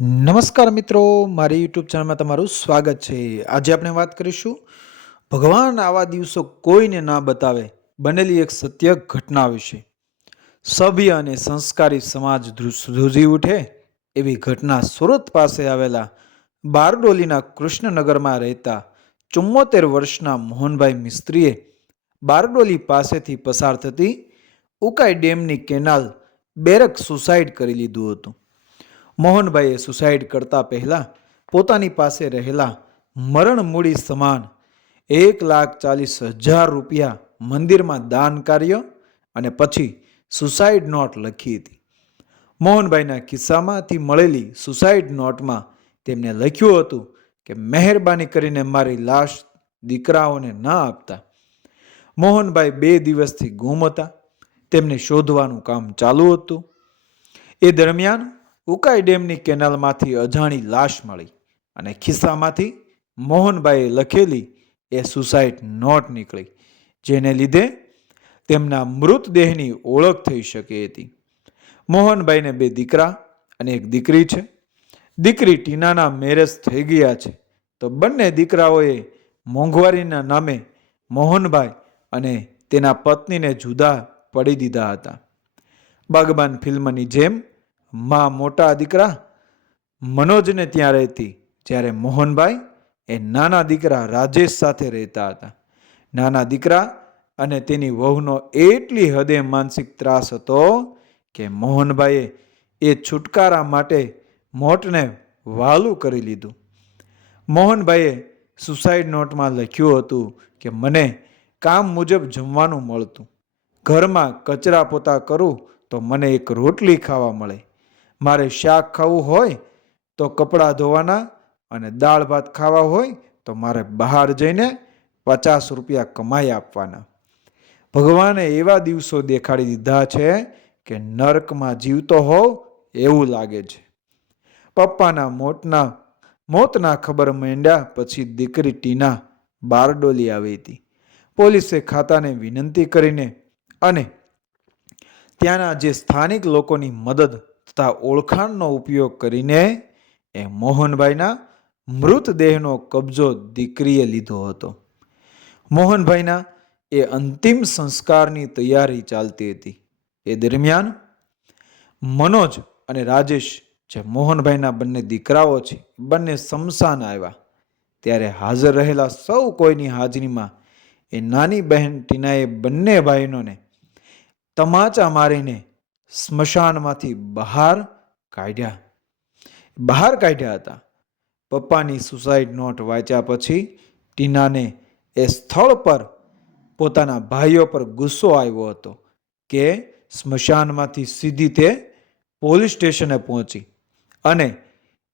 નમસ્કાર મિત્રો, મારી યુટ્યુબ ચેનલમાં તમારું સ્વાગત છે. આજે આપણે વાત કરીશું, ભગવાન આવા દિવસો કોઈને ના બતાવે બનેલી એક સત્ય ઘટના વિશે. સભ્ય અને સંસ્કારી સમાજ ધ્રુ- ધ્રુજી ઉઠે એવી ઘટના સુરત પાસે આવેલા બારડોલીના કૃષ્ણનગરમાં રહેતા ચુમ્મોતેર વર્ષના મોહનભાઈ મિસ્ત્રીએ બારડોલી પાસેથી પસાર થતી ઉકાઈ ડેમની કેનાલ બેરક સુસાઇડ કરી લીધું હતું. મોહનભાઈએ સુસાઇડ કરતા પહેલાં પોતાની પાસે રહેલા મરણ મૂડી સમાન એક લાખ ચાલીસ હજાર રૂપિયા મંદિરમાં દાન કાર્ય અને પછી સુસાઇડ નોટ લખી હતી. મોહનભાઈના ખિસ્સામાંથી મળેલી સુસાઇડ નોટમાં તેમને લખ્યું હતું કે, મહેરબાની કરીને મારી લાશ દીકરાઓને ન આપતા. મોહનભાઈ બે દિવસથી ગુમ હતા. તેમને શોધવાનું કામ ચાલુ હતું. એ દરમિયાન ઉકાઈ ડેમની કેનાલમાંથી અજાણી લાશ મળી અને ખિસ્સામાંથી મોહનભાઈએ લખેલી એ સુસાઇડ નોટ નીકળી, જેને લીધે તેમના મૃતદેહની ઓળખ થઈ શકે હતી. મોહનભાઈને બે દીકરા અને એક દીકરી છે. દીકરી ટીનાના મેરેજ થઈ ગયા છે. તો બંને દીકરાઓએ મોંઘવારીના નામે મોહનભાઈ અને તેના પત્નીને જુદા પડી દીધા હતા. બાગબાન ફિલ્મની જેમ માં મોટા દીકરા મનોજને ત્યાં રહેતી. જ્યારે મોહનભાઈ એ નાના દીકરા રાજેશ સાથે રહેતા હતા. નાના દીકરા અને તેની વહુનો એટલી હદે માનસિક ત્રાસ હતો કે મોહનભાઈએ એ છુટકારા માટે મોટને વાલું કરી લીધું. મોહનભાઈએ સુસાઇડ નોટમાં લખ્યું હતું કે મને કામ મુજબ જમવાનું મળતું. ઘરમાં કચરા પોતા કરું તો મને એક રોટલી ખાવા મળે. મારે શાક ખાવું હોય તો કપડાં ધોવાના અને દાળ ભાત ખાવા હોય તો મારે બહાર જઈને પચાસ રૂપિયા કમાઈ આપવાના. ભગવાને એવા દિવસો દેખાડી દીધા છે કે નર્કમાં જીવતો હોવ એવું લાગે છે. પપ્પાના મોટના મોતના ખબર માંડ્યા પછી દીકરી ટીના બારડોલી આવી હતી. પોલીસે ખાતાને વિનંતી કરીને અને ત્યાંના જે સ્થાનિક લોકોની મદદ તથા ઓળખાણનો ઉપયોગ કરીને એ મોહનભાઈના મૃતદેહનો કબજો દીકરીએ લીધો હતો. મોહનભાઈના એ અંતિમ સંસ્કારની તૈયારી ચાલતી હતી. એ દરમિયાન મનોજ અને રાજેશ, જે મોહનભાઈના બંને દીકરાઓ છે, બંને શમશાન આવ્યા. ત્યારે હાજર રહેલા સૌ કોઈની હાજરીમાં એ નાની બહેન ટીનાએ બંને ભાઈઓને તમાચા મારીને સ્મશાનમાંથી બહાર કાઢ્યા. બહાર કાઢ્યા હતા. પપ્પાની સુસાઇડ નોટ વાંચ્યા પછી ટીનાને એ સ્થળ પર પોતાના ભાઈઓ પર ગુસ્સો આવ્યો હતો કે સ્મશાનમાંથી સીધી તે પોલીસ સ્ટેશને પહોંચી અને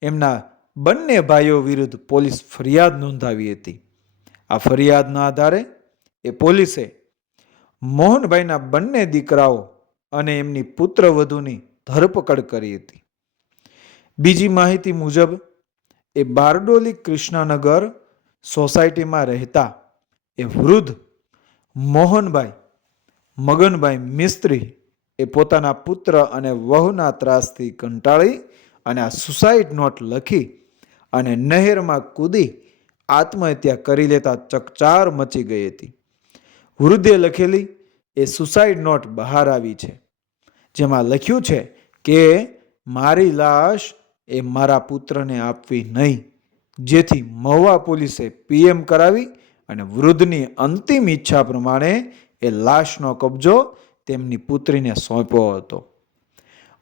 એમના બંને ભાઈઓ વિરુદ્ધ પોલીસ ફરિયાદ નોંધાવી હતી. આ ફરિયાદના આધારે એ પોલીસે મોહનભાઈના બંને દીકરાઓ અને એમની પુત્રવધૂની ધરપકડ કરી હતી. બીજી માહિતી મુજબ, એ બારડોલી કૃષ્ણનગર સોસાયટીમાં રહેતા એ વૃદ્ધ મોહનભાઈ, મગનભાઈ મિસ્ત્રી, એ પોતાના પુત્ર અને વહુના ત્રાસથી કંટાળી અને આ સુસાઇડ નોટ લખી અને નહેરમાં કૂદી આત્મહત્યા કરી લેતા ચકચાર મચી ગઈ હતી. વૃદ્ધે લખેલી, એ સુસાઇડ નોટ બહાર આવી છે. જેમાં લખ્યું છે કે મારી લાશ એ મારા પુત્રને આપવી નહીં. જેથી મહુવા પોલીસે પીએમ કરાવી અને વૃદ્ધની અંતિમ ઈચ્છા પ્રમાણે એ લાશનો કબજો તેમની પુત્રીને સોંપ્યો હતો.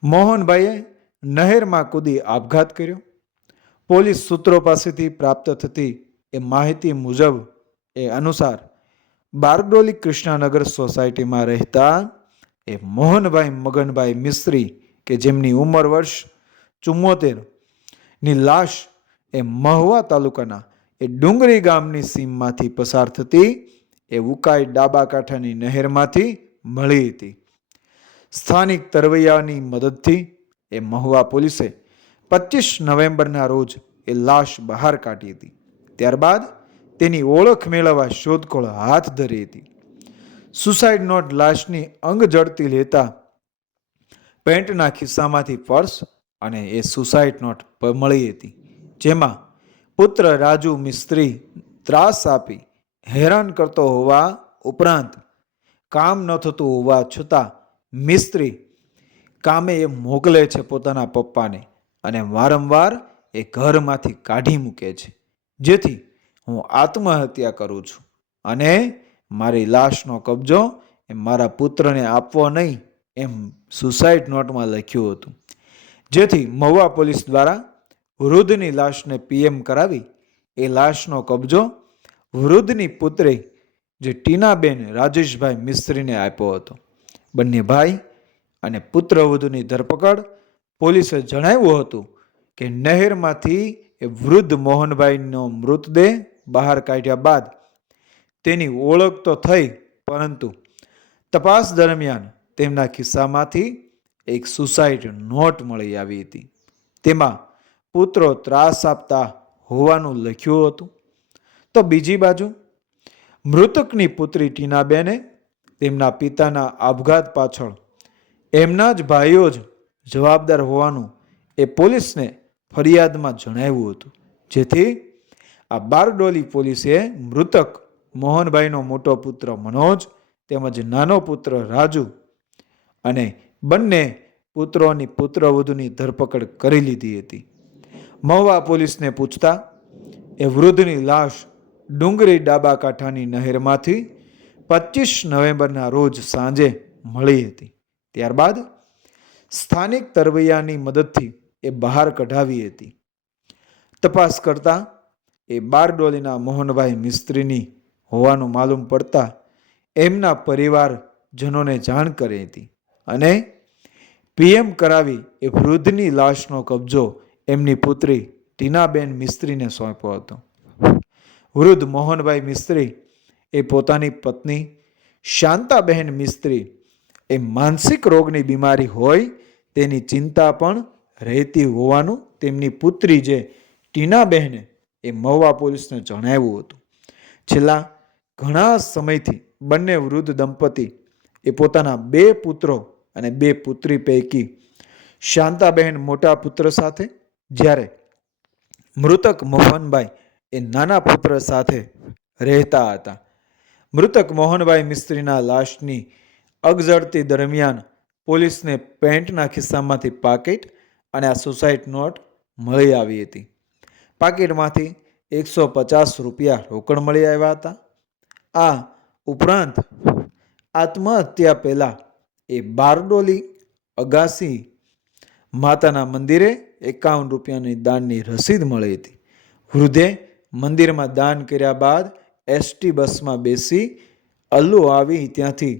મોહનભાઈએ નહેરમાં કૂદી આપઘાત કર્યો. પોલીસ સૂત્રો પાસેથી પ્રાપ્ત થતી એ માહિતી મુજબ એ અનુસાર બારડોલી કૃષ્ણાનગર સોસાયટીમાં રહેતા એ મોહનભાઈ મગનભાઈ મિસ્ત્રી કે જેમની ઉંમર વર્ષ ચુમ્મોતેર, ની લાશ એ મહુવા તાલુકાના એ ડુંગરી ગામની સીમમાંથી પસાર થતી એ ઉકાઈ ડાબા કાંઠાની નહેરમાંથી મળી હતી. સ્થાનિક તરવૈયાની મદદથી એ મહુવા પોલીસે પચીસ નવેમ્બરના રોજ એ લાશ બહાર કાઢી હતી. ત્યારબાદ તેની ઓળખ મેળવવા શોધખોળ હાથ ધરી હતી. સુસાઇડ નોટ લાશની અંગ જડતી લેતા પેન્ટના ખિસ્સામાંથી પર્સ અને એ સુસાઇડ નોટ મળી હતી. જેમાં પુત્ર રાજુ મિસ્ત્રી ત્રાસ આપી હેરાન કરતો હોવા ઉપરાંત કામ ન થતું હોવા છતાં મિસ્ત્રી કામે એ મોકલે છે પોતાના પપ્પાને અને વારંવાર એ ઘરમાંથી કાઢી મૂકે છે. જેથી હું આત્મહત્યા કરું છું અને મારી લાશનો કબજો એ મારા પુત્રને આપવો નહીં એમ સુસાઇડ નોટમાં લખ્યું હતું. જેથી મહુવા પોલીસ દ્વારા વૃદ્ધની લાશને પીએમ કરાવી એ લાશનો કબજો વૃદ્ધની પુત્રી જે ટીનાબેન રાજેશભાઈ મિસ્ત્રીને આપ્યો હતો. બંને ભાઈ અને પુત્રવધૂની ધરપકડ પોલીસે જણાવ્યું હતું કે નહેરમાંથી એ વૃદ્ધ મોહનભાઈનો મૃતદેહ બહાર કાઢ્યા બાદ તેની ઓળખ તો થઈ, પરંતુ તપાસ દરમિયાન તેમના ખિસ્સામાંથી એક સુસાઇડ નોટ મળી આવી હતી. તેમાં પુત્રો ત્રાસ આપતા હોવાનું લખ્યું હતું. તો બીજી બાજુ, મૃતકની પુત્રી ટીનાબેને તેમના પિતાના આપઘાત પાછળ એમના જ ભાઈઓ જ જવાબદાર હોવાનું એ પોલીસને ફરિયાદમાં જણાવ્યું હતું. જેથી આ બારડોલી પોલીસે મૃતક મોહનભાઈનો મોટો પુત્ર મનોજ તેમજ નાનો પુત્ર રાજુ અને બંને પુત્રોની પુત્રવધુની ધરપકડ કરી લીધી હતી. મહુવા પોલીસને પૂછતા, એ વૃદ્ધની લાશ ડુંગરી ડાબા કાંઠાની નહેરમાંથી પચીસ નવેમ્બરના રોજ સાંજે મળી હતી. ત્યારબાદ સ્થાનિક તરવૈયાની મદદથી એ બહાર કઢાવી હતી. તપાસ કરતા, એ બારડોલીના મોહનભાઈ મિસ્ત્રીની હોવાનું માલુમ પડતા એમના પરિવારજનોને જાણ કરી હતી અને પીએમ કરાવી એ વૃદ્ધની લાશનો કબજો એમની પુત્રી ટીનાબેન મિસ્ત્રીને સોંપ્યો હતો. વૃદ્ધ મોહનભાઈ મિસ્ત્રી એ પોતાની પત્ની શાંતાબહેન મિસ્ત્રી એ માનસિક રોગની બીમારી હોય તેની ચિંતા પણ રહેતી હોવાનું તેમની પુત્રી જે ટીનાબહેને એ મહુવા પોલીસને જણાવ્યું હતું. છેલ્લા ઘણા સમયથી બંને વૃદ્ધ દંપતી એ પોતાના બે પુત્રો અને બે પુત્રી પૈકી શાંતાબહેન મોટા પુત્ર સાથે, જ્યારે મૃતક મોહનભાઈ એ નાના પુત્ર સાથે રહેતા હતા. મૃતક મોહનભાઈ મિસ્ત્રીના લાશની અગઝડતી દરમિયાન પોલીસને પેન્ટના ખિસ્સામાંથી પાકીટ અને આ સુસાઇડ નોટ મળી આવી હતી. પાકીટમાંથી એકસો પચાસ રૂપિયા રોકડ મળી આવ્યા હતા. આ ઉપરાંત આત્મહત્યા પહેલાં એ બારડોલી અગાસી માતાના મંદિરે એકાવન રૂપિયાની દાનની રસીદ મળી હતી. વૃદ્ધે મંદિરમાં દાન કર્યા બાદ એસટી બસમાં બેસી અલ્લુ આવી ત્યાંથી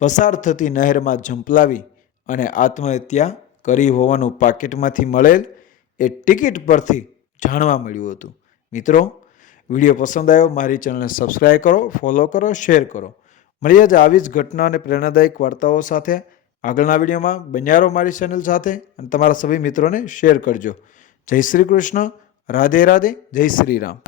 પસાર થતી નહેરમાં ઝંપલાવી અને આત્મહત્યા કરી હોવાનું પાકીટમાંથી મળેલ એ ટિકિટ પરથી જાણવા મળ્યું હતું. મિત્રો વીડિયો પસંદ આવ્યો, મારી ચેનલને સબસ્ક્રાઈબ કરો ફોલો કરો શેર કરો. મળીએ જ આવી જ ઘટના અને પ્રેરણાદાયક વાર્તાઓ સાથે. આગળના વિડીયોમાં બન્યારો મારી ચેનલ સાથે અને તમારા સભી મિત્રોને શેર કરજો. જય શ્રી કૃષ્ણ, રાધે રાધે, જય શ્રી રામ.